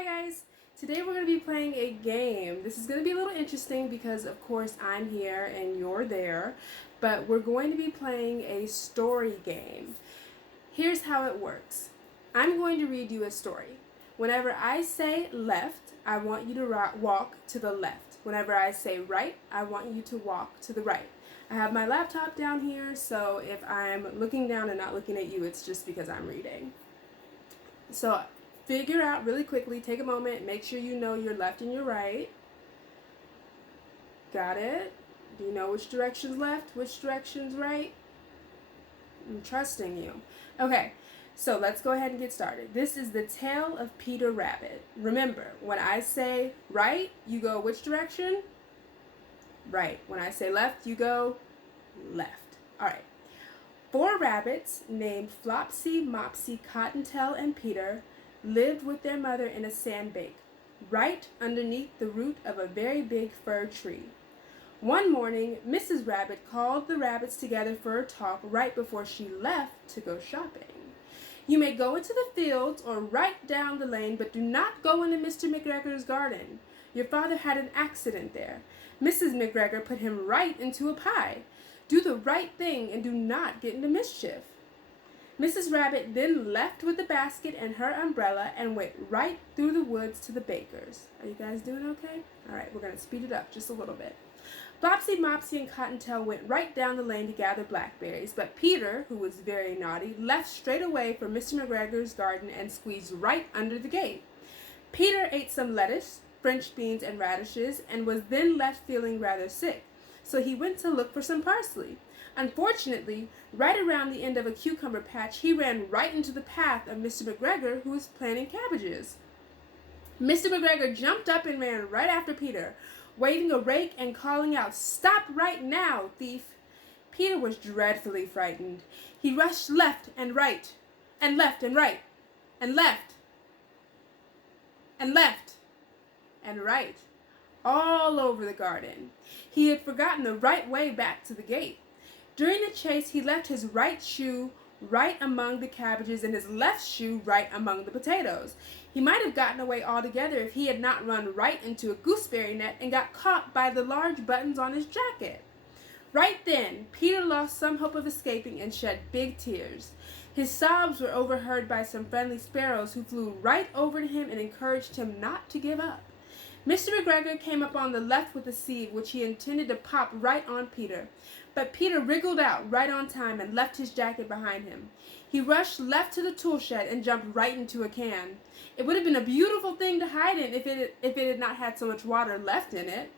Hi guys! Today we're going to be playing a game. This is going to be a little interesting because of course I'm here and you're there, but we're going to be playing a story game. Here's how it works. I'm going to read you a story. Whenever I say left, I want you to walk to the left. Whenever I say right, I want you to walk to the right. I have my laptop down here, so if I'm looking down and not looking at you, it's just because I'm reading. So figure out really quickly, take a moment, make sure you know your left and your right. Got it? Do you know which direction's left, which direction's right? I'm trusting you. Okay, so let's go ahead and get started. This is the tale of Peter Rabbit. Remember, when I say right, you go which direction? Right. When I say left, you go left. All right. 4 rabbits named Flopsy, Mopsy, Cottontail, and Peter lived with their mother in a sandbank, right underneath the root of a very big fir tree. One morning, Mrs. Rabbit called the rabbits together for a talk right before she left to go shopping. You may go into the fields or right down the lane, but do not go into Mr. McGregor's garden. Your father had an accident there. Mrs. McGregor put him right into a pie. Do the right thing and do not get into mischief. Mrs. Rabbit then left with the basket and her umbrella and went right through the woods to the baker's. Are you guys doing okay? All right, we're going to speed it up just a little bit. Flopsy, Mopsy, and Cottontail went right down the lane to gather blackberries, but Peter, who was very naughty, left straight away for Mr. McGregor's garden and squeezed right under the gate. Peter ate some lettuce, French beans, and radishes, and was then left feeling rather sick, so he went to look for some parsley. Unfortunately, right around the end of a cucumber patch, he ran right into the path of Mr. McGregor, who was planting cabbages. Mr. McGregor jumped up and ran right after Peter, waving a rake and calling out, "Stop right now, thief!" Peter was dreadfully frightened. He rushed left and right, and left and right, and left, and left, and right, all over the garden. He had forgotten the right way back to the gate. During the chase, he left his right shoe right among the cabbages and his left shoe right among the potatoes. He might have gotten away altogether if he had not run right into a gooseberry net and got caught by the large buttons on his jacket. Right then, Peter lost some hope of escaping and shed big tears. His sobs were overheard by some friendly sparrows who flew right over to him and encouraged him not to give up. Mr. McGregor came up on the left with a seed which he intended to pop right on Peter, but Peter wriggled out right on time and left his jacket behind him. He rushed left to the tool shed and jumped right into a can. It would have been a beautiful thing to hide in if it had not had so much water left in it.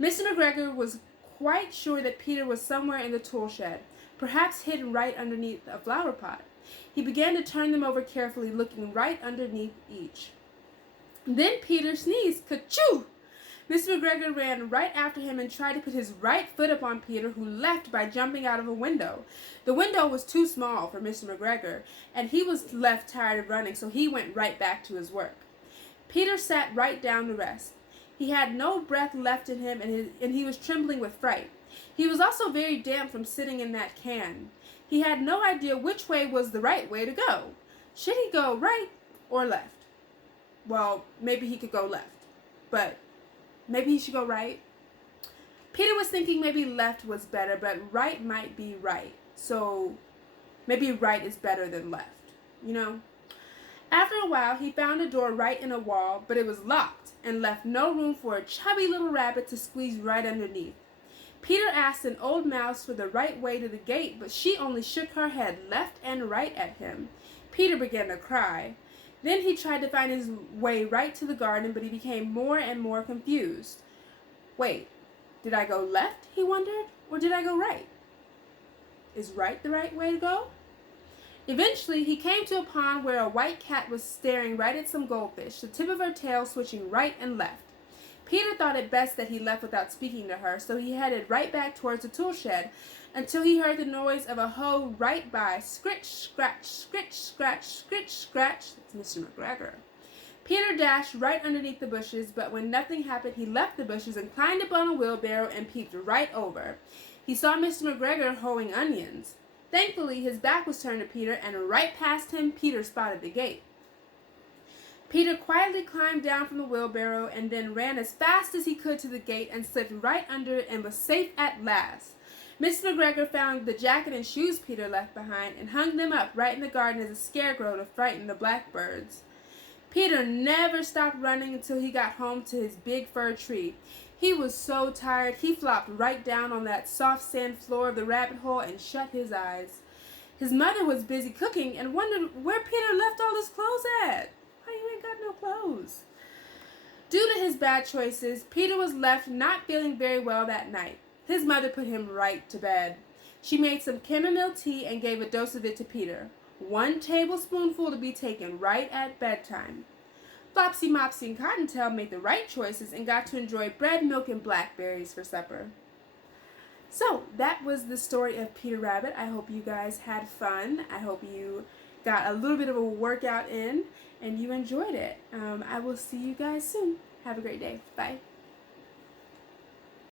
Mr. McGregor was quite sure that Peter was somewhere in the tool shed, perhaps hidden right underneath a flower pot. He began to turn them over carefully, looking right underneath each. Then Peter sneezed. Ka-choo! Mr. McGregor ran right after him and tried to put his right foot upon Peter, who left by jumping out of a window. The window was too small for Mr. McGregor, and he was left tired of running, so he went right back to his work. Peter sat right down to rest. He had no breath left in him, and he was trembling with fright. He was also very damp from sitting in that can. He had no idea which way was the right way to go. Should he go right or left? Well, maybe he could go left, but maybe he should go right. Peter was thinking maybe left was better, but right might be right. So maybe right is better than left, you know? After a while, he found a door right in a wall, but it was locked and left no room for a chubby little rabbit to squeeze right underneath. Peter asked an old mouse for the right way to the gate, but she only shook her head left and right at him. Peter began to cry. Then he tried to find his way right to the garden, but he became more and more confused. Wait, did I go left, he wondered, or did I go right? Is right the right way to go? Eventually, he came to a pond where a white cat was staring right at some goldfish, the tip of her tail switching right and left. Peter thought it best that he left without speaking to her, so he headed right back towards the tool shed until he heard the noise of a hoe right by. Scritch, scratch, scritch, scratch, scritch, scratch. It's Mr. McGregor. Peter dashed right underneath the bushes, but when nothing happened, he left the bushes and climbed up on a wheelbarrow and peeped right over. He saw Mr. McGregor hoeing onions. Thankfully, his back was turned to Peter, and right past him, Peter spotted the gate. Peter quietly climbed down from the wheelbarrow and then ran as fast as he could to the gate and slipped right under it and was safe at last. Mr. McGregor found the jacket and shoes Peter left behind and hung them up right in the garden as a scarecrow to frighten the blackbirds. Peter never stopped running until he got home to his big fir tree. He was so tired he flopped right down on that soft sand floor of the rabbit hole and shut his eyes. His mother was busy cooking and wondered where Peter left all his clothes at. Why you ain't got no clothes? Due to his bad choices, Peter was left not feeling very well that night. His mother put him right to bed. She made some chamomile tea and gave a dose of it to Peter. 1 tablespoonful to be taken right at bedtime. Flopsy, Mopsy, and Cottontail made the right choices and got to enjoy bread, milk, and blackberries for supper. So, that was the story of Peter Rabbit. I hope you guys had fun. I hope you got a little bit of a workout in and you enjoyed it. I will see you guys soon. Have a great day. Bye.